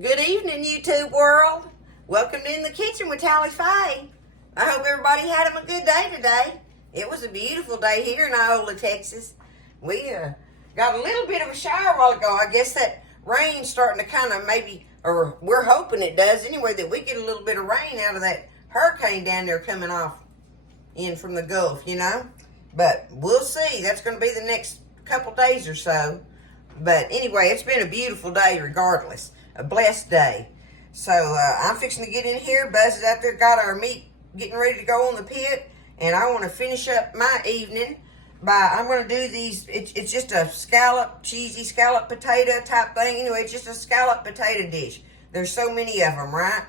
Good evening, YouTube world. Welcome to In the Kitchen with Tally Faye. I hope everybody had a good day today. It was a beautiful day here in Iola, Texas. We got a little bit of a shower a while ago. I guess that rain's starting to kind of maybe, or we're hoping it does anyway, that we get a little bit of rain out of that hurricane down there coming off in from the Gulf, you know. But we'll see. That's going to be the next couple days or so. But anyway, it's been a beautiful day regardless. A blessed day. So I'm fixing to get in here. Buzz is out there, got our meat getting ready to go on the pit. And I want to finish up my evening by, I'm going to do these, it's just a cheesy scalloped potato type thing. Anyway, it's just a scalloped potato dish. There's so many of them, right?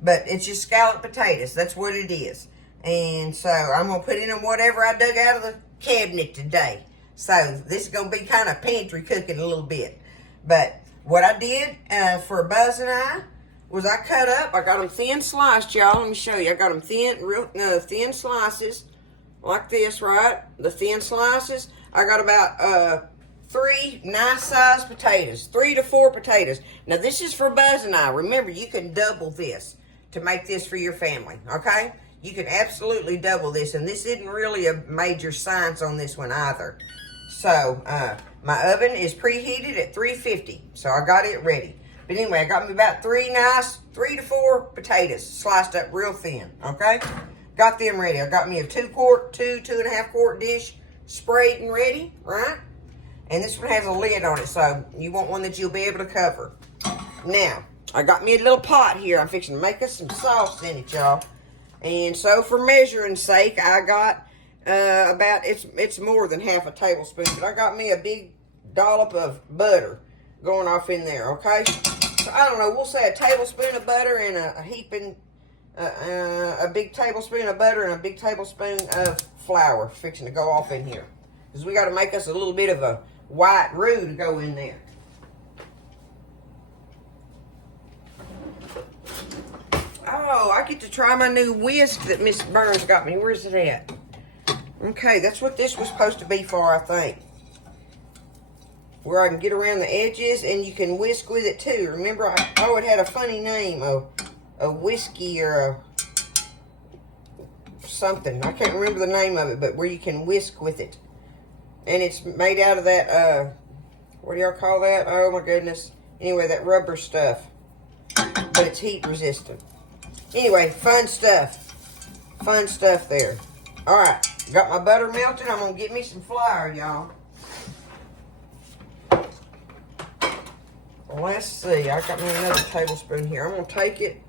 But it's just scalloped potatoes. That's what it is. And so I'm going to put in them whatever I dug out of the cabinet today. So this is going to be kind of pantry cooking a little bit. But what I did for Buzz and I was I cut up. I got them thin sliced, y'all. Let me show you. I got them thin slices like this, right? The thin slices. I got about 3 nice sized potatoes, 3 to 4 potatoes. Now this is for Buzz and I. Remember, you can double this to make this for your family, okay? You can absolutely double this, and this isn't really a major science on this one either. So, my oven is preheated at 350, so I got it ready. But anyway, I got me about 3 to 4 potatoes sliced up real thin, okay? Got them ready. I got me a 2.5 quart dish sprayed and ready, right? And this one has a lid on it, so you want one that you'll be able to cover. Now, I got me a little pot here. I'm fixing to make us some sauce in it, y'all. And so for measuring sake, I got about, it's more than half a tablespoon, but I got me a big dollop of butter going off in there, okay? So I don't know, we'll say a tablespoon of butter and a big tablespoon of butter and a big tablespoon of flour fixing to go off in here. Because we got to make us a little bit of a white roux to go in there. Oh, I get to try my new whisk that Miss Burns got me. Where's it at? Okay, that's what this was supposed to be for, I think. Where I can get around the edges and you can whisk with it too. Remember, it had a funny name, a whiskey or something. I can't remember the name of it, but where you can whisk with it. And it's made out of that, what do y'all call that? Oh my goodness. Anyway, that rubber stuff. But it's heat resistant. Anyway, fun stuff. Fun stuff there. Alright, got my butter melted. I'm going to get me some flour, y'all. Let's see. I got me another tablespoon here. I'm going to take it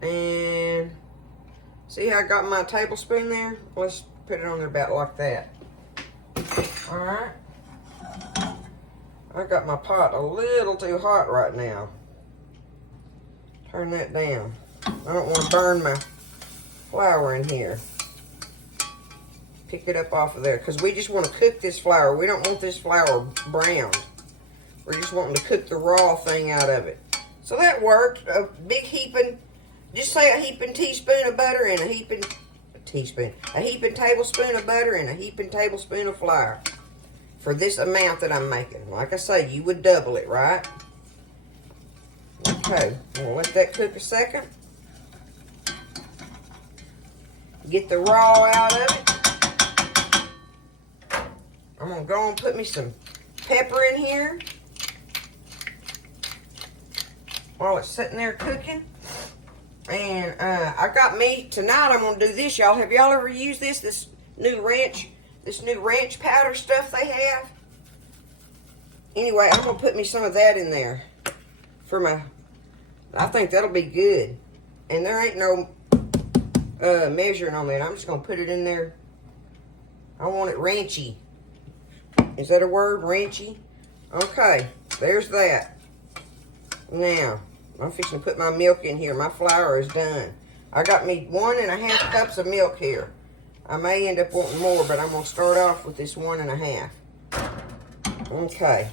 and see how I got my tablespoon there? Let's put it on there about like that. Alright. I got my pot a little too hot right now. Turn that down. I don't want to burn my flour in here. Pick it up off of there because we just want to cook this flour. We don't want this flour browned. We're just wanting to cook the raw thing out of it. So that worked. A big heaping, just say a heaping teaspoon of butter and a heaping tablespoon of butter and a heaping tablespoon of flour for this amount that I'm making. Like I say, you would double it, right? Okay, we'll let that cook a second. Get the raw out of it. I'm going to go and put me some pepper in here while it's sitting there cooking. And I got me, tonight I'm going to do this, y'all. Have y'all ever used this new ranch powder stuff they have? Anyway, I'm going to put me some of that in there for my, I think that'll be good. And there ain't no measuring on that. I'm just going to put it in there. I want it ranchy. Is that a word? Ranchy? Okay, there's that. Now, I'm fixing to put my milk in here. My flour is done. I got me 1.5 cups of milk here. I may end up wanting more, but I'm going to start off with this 1.5. Okay.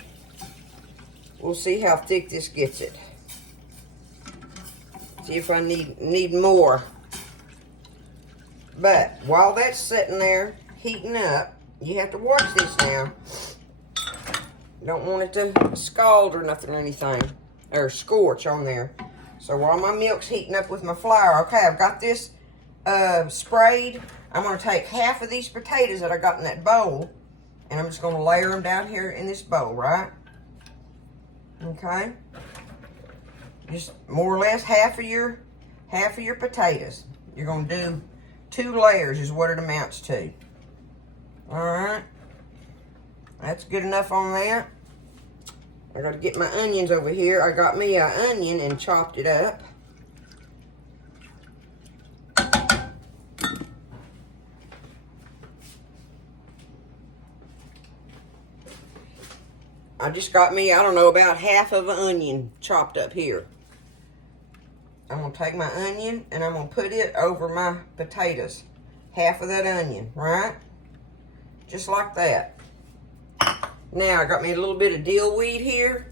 We'll see how thick this gets it. See if I need more. But while that's sitting there heating up, you have to watch this now. Don't want it to scald or nothing or anything. or scorch on there. So while my milk's heating up with my flour, okay, I've got this sprayed. I'm going to take half of these potatoes that I got in that bowl, and I'm just going to layer them down here in this bowl, right? Okay. Just more or less half of your potatoes. You're going to do 2 layers is what it amounts to. All right. That's good enough on that. I got to get my onions over here. I got me an onion and chopped it up. I just got me, I don't know, about half of an onion chopped up here. I'm going to take my onion and I'm going to put it over my potatoes. Half of that onion, right? Just like that. Now, I got me a little bit of dill weed here.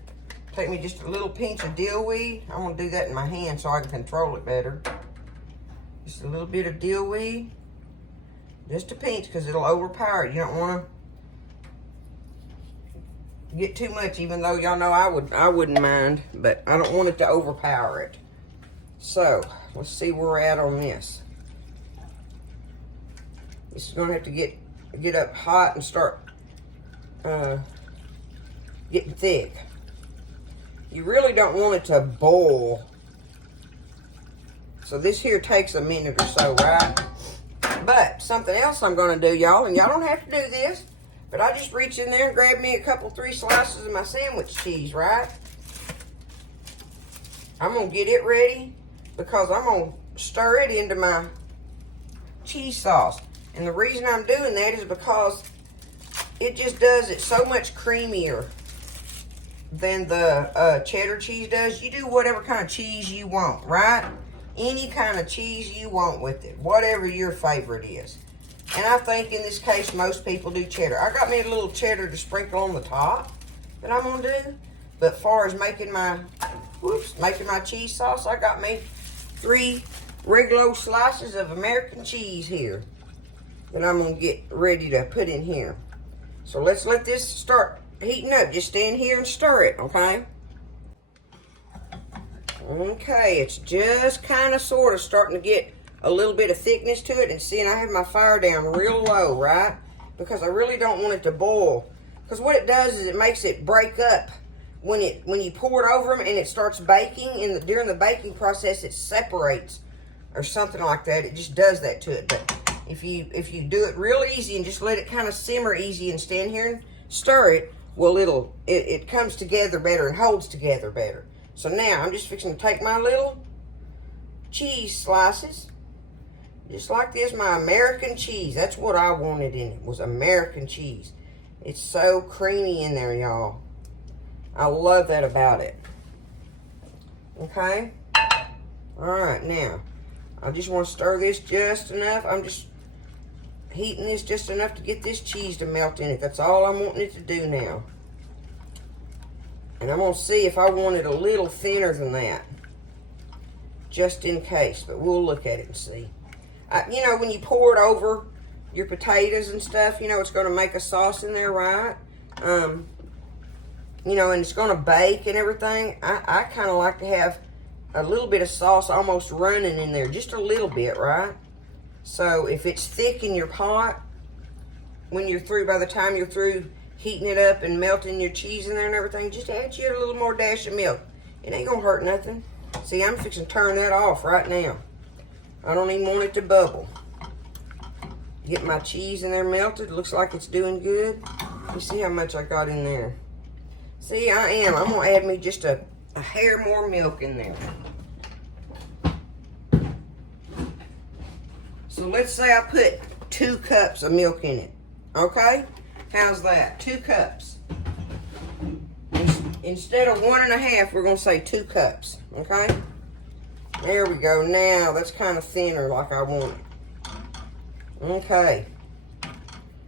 Take me just a little pinch of dill weed. I'm going to do that in my hand so I can control it better. Just a little bit of dill weed. Just a pinch because it'll overpower it. You don't want to get too much, even though y'all know I wouldn't mind, but I don't want it to overpower it. So, let's see where we're at on this. This is going to have to get up hot and start getting thick. You really don't want it to boil. So this here takes a minute or so, right? But something else I'm going to do, y'all, and y'all don't have to do this, but I just reach in there and grab me a couple, 3 slices of my sandwich cheese, right? I'm going to get it ready because I'm going to stir it into my cheese sauce. And the reason I'm doing that is because it just does it so much creamier than the cheddar cheese does. You do whatever kind of cheese you want, right? Any kind of cheese you want with it, whatever your favorite is. And I think in this case, most people do cheddar. I got me a little cheddar to sprinkle on the top that I'm gonna do. But as far as making my cheese sauce, I got me 3 regular slices of American cheese here that I'm gonna get ready to put in here. So let's let this start heating up. Just stand here and stir it, okay? Okay, it's just kind of sort of starting to get a little bit of thickness to it. And see, I have my fire down real low, right? Because I really don't want it to boil. Because what it does is it makes it break up when you pour it over them and it starts baking. During the baking process, it separates or something like that. It just does that to it. But if you do it real easy and just let it kind of simmer easy and stand here and stir it, well, it comes together better and holds together better. So now I'm just fixing to take my little cheese slices, just like this, my American cheese. That's what I wanted in it, was American cheese. It's so creamy in there, y'all. I love that about it. Okay? All right, now, I just want to stir this just enough. I'm just heating this just enough to get this cheese to melt in it. That's all I'm wanting it to do now. And I'm going to see if I want it a little thinner than that, just in case. But we'll look at it and see. You know, when you pour it over your potatoes and stuff, you know, it's going to make a sauce in there, right? You know, and it's going to bake and everything. I kind of like to have a little bit of sauce almost running in there, just a little bit, right? So if it's thick in your pot, when you're through, by the time you're through heating it up and melting your cheese in there and everything, just add you a little more dash of milk. It ain't gonna hurt nothing. See, I'm fixing to turn that off right now. I don't even want it to bubble. Get my cheese in there melted. Looks like it's doing good. You see how much I got in there. See, I'm gonna add me just a hair more milk in there. So let's say I put 2 cups of milk in it, okay? How's that? 2 cups. Instead of 1.5, we're going to say 2 cups. Okay? There we go. Now, that's kind of thinner like I want it. Okay.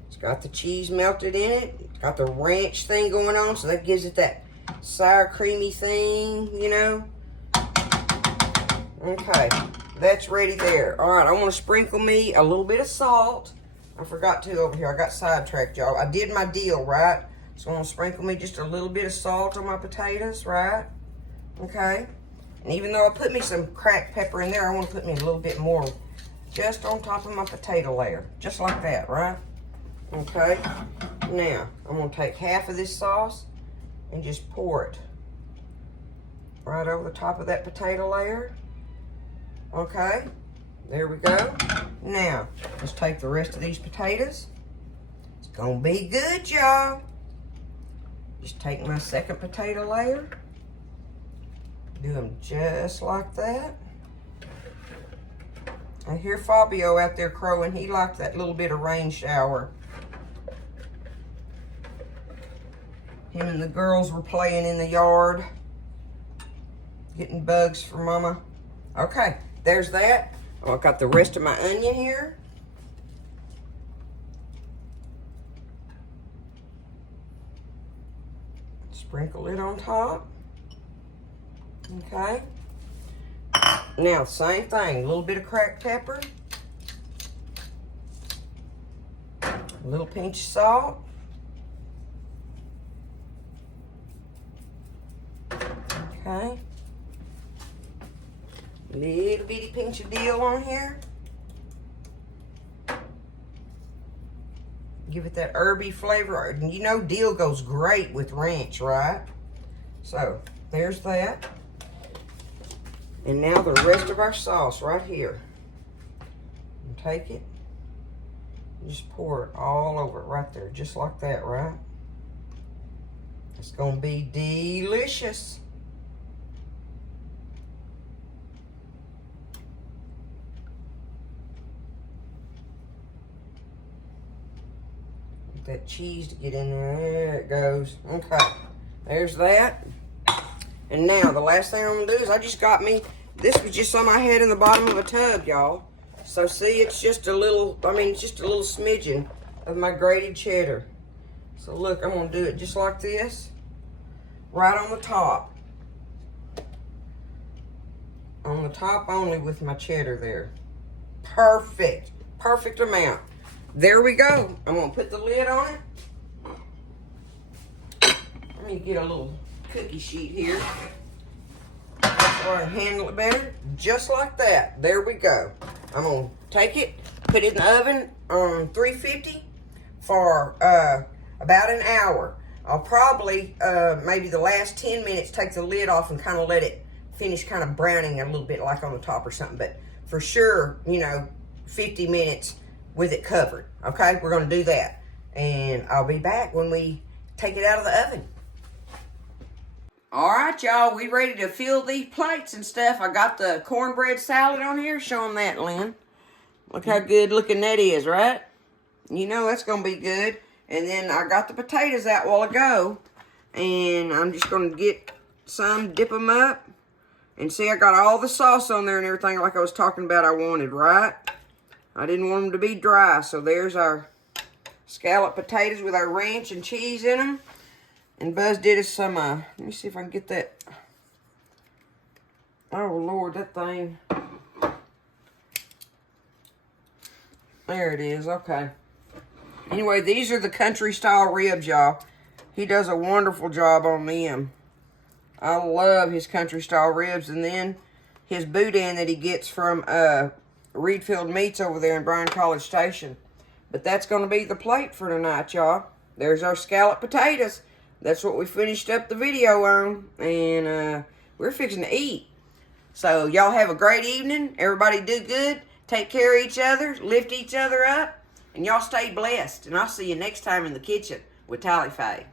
It's got the cheese melted in it. It's got the ranch thing going on, so that gives it that sour creamy thing, you know. Okay. That's ready there. All right, I want to sprinkle me a little bit of salt. I forgot to over here. I got sidetracked, y'all. I did my deal, right? So I'm going to sprinkle me just a little bit of salt on my potatoes, right? Okay? And even though I put me some cracked pepper in there, I want to put me a little bit more just on top of my potato layer. Just like that, right? Okay? Now, I'm going to take half of this sauce and just pour it right over the top of that potato layer. Okay? There we go. Now, let's take the rest of these potatoes. It's gonna be good, y'all. Just take my second potato layer. Do them just like that. I hear Fabio out there crowing. He liked that little bit of rain shower. Him and the girls were playing in the yard, getting bugs for Mama. Okay, there's that. Oh, I got the rest of my onion here. Sprinkle it on top. Okay. Now, same thing. A little bit of cracked pepper. A little pinch of salt. Okay. Little bitty pinch of dill on here. Give it that herby flavor. And you know dill goes great with ranch, right? So, there's that. And now the rest of our sauce right here. And take it. And just pour it all over it right there. Just like that, right? It's going to be delicious. That cheese to get in there. There it goes. Okay. There's that. And now, the last thing I'm going to do is I just got me, this was just some I had in the bottom of a tub, y'all. So, see, it's just a little, it's just a little smidgen of my grated cheddar. So, look, I'm going to do it just like this. Right on the top. On the top only with my cheddar there. Perfect. Perfect amount. There we go. I'm going to put the lid on it. Let me get a little cookie sheet here so I can handle it better. Just like that. There we go. I'm going to take it, put it in the oven on 350 for about an hour. I'll probably, maybe the last 10 minutes, take the lid off and kind of let it finish kind of browning a little bit like on the top or something. But for sure, 50 minutes with it covered. Okay, we're going to do that. And I'll be back when we take it out of the oven. All right, y'all, we ready to fill these plates and stuff. I got the cornbread salad on here. Show them that, Lynn. Look how good looking that is, right? You know that's going to be good. And then I got the potatoes out a while ago. And I'm just going to get some, dip them up. And see, I got all the sauce on there and everything like I was talking about I wanted, right? I didn't want them to be dry. So there's our scalloped potatoes with our ranch and cheese in them. And Buzz did us some, let me see if I can get that. Oh, Lord, that thing. There it is, okay. Anyway, these are the country-style ribs, y'all. He does a wonderful job on them. I love his country-style ribs. And then his boudin that he gets from Reedfield Meats over there in Bryan College Station. But that's going to be the plate for tonight, y'all. There's our scalloped potatoes. That's what we finished up the video on. And we're fixing to eat. So, y'all have a great evening. Everybody do good. Take care of each other. Lift each other up. And y'all stay blessed. And I'll see you next time in the kitchen with Tally Faye.